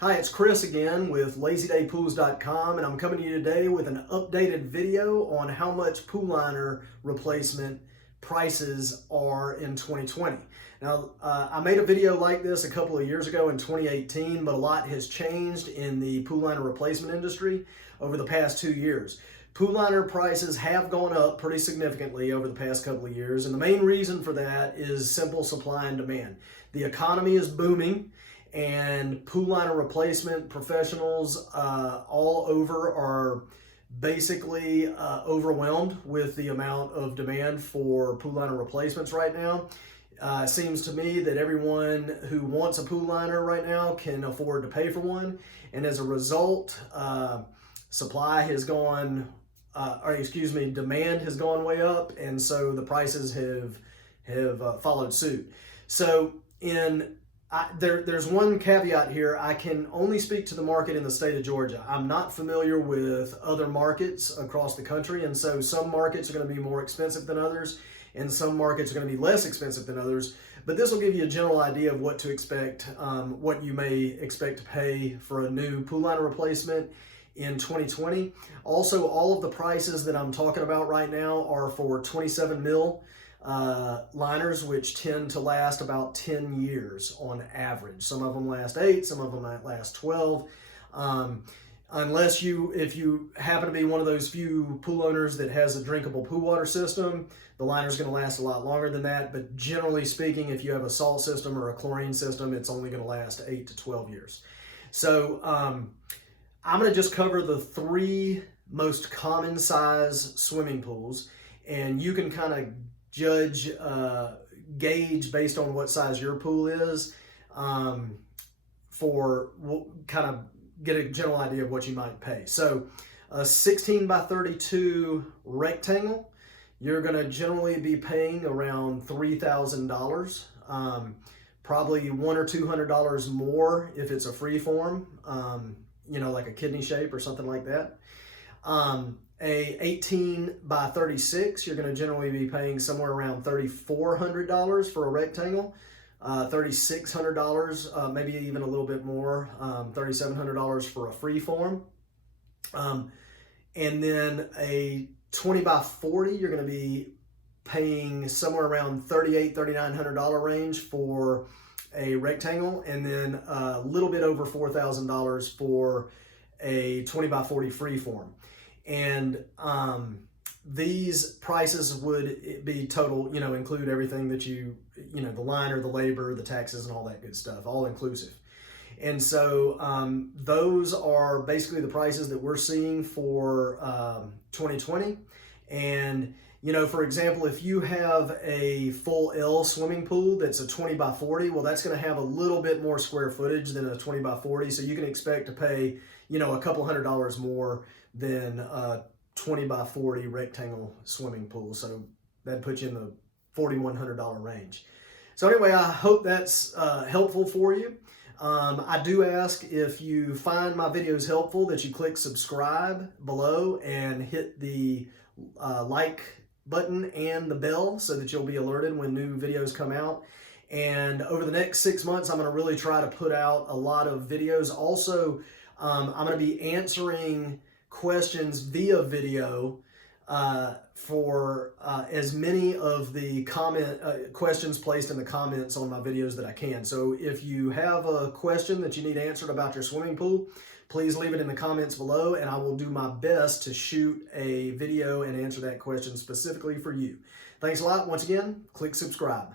Hi, it's Chris again with LazyDayPools.com, and I'm coming to you today with an updated video on how much pool liner replacement prices are in 2020. Now, I made a video like this a couple of years ago in 2018, but a lot has changed in the pool liner replacement industry over the past 2 years. Pool liner prices have gone up pretty significantly over the past couple of years, and the main reason for that is simple supply and demand. The economy is booming, and pool liner replacement professionals all over are basically overwhelmed with the amount of demand for pool liner replacements right now. It seems to me that everyone who wants a pool liner right now can afford to pay for one, and as a result, supply has gone, demand has gone way up, and so the prices have followed suit. So there's one caveat here. I can only speak to the market in the state of Georgia. I'm not familiar with other markets across the country, and so some markets are going to be more expensive than others, and some markets are going to be less expensive than others. But this will give you a general idea of what to expect, what you may expect to pay for a new pool liner replacement in 2020. Also, all of the prices that I'm talking about right now are for 27 mil liners, which tend to last about 10 years on average. Some of them last 8, some of them might last 12. If you happen to be one of those few pool owners that has a drinkable pool water system, the liner's going to last a lot longer than that. But generally speaking, if you have a salt system or a chlorine system, it's only going to last 8 to 12 years. So I'm going to just cover the 3 most common size swimming pools, and you can kind of gauge based on what size your pool is, kind of get a general idea of what you might pay. So a 16 by 32 rectangle, you're going to generally be paying around $3,000, probably $100 or $200 more if it's a free form, like a kidney shape or something like that. A 18 by 36, you're going to generally be paying somewhere around $3,400 for a rectangle, $3,600, maybe even a little bit more, $3,700 for a free form. And then a 20 by 40, you're going to be paying somewhere around $3,800, $3,900 range for a rectangle, and then a little bit over $4,000 for a 20 by 40 free form. And these prices would be total, include everything that the liner, the labor, the taxes, and all that good stuff, all inclusive. And so those are basically the prices that we're seeing for 2020. And, for example, if you have a full L swimming pool that's a 20 by 40, well, that's going to have a little bit more square footage than a 20 by 40. So you can expect to pay, a couple $100 more than a 20 by 40 rectangle swimming pool. So that puts you in the $4,100 range. So anyway, I hope that's helpful for you. I do ask, if you find my videos helpful, that you click subscribe below and hit the like button and the bell so that you'll be alerted when new videos come out. And over the next 6 months, I'm going to really try to put out a lot of videos. Also, I'm going to be answering questions via video for as many of the questions placed in the comments on my videos that I can. So if you have a question that you need answered about your swimming pool, please leave it in the comments below, and I will do my best to shoot a video and answer that question specifically for you. Thanks a lot. Once again, click subscribe.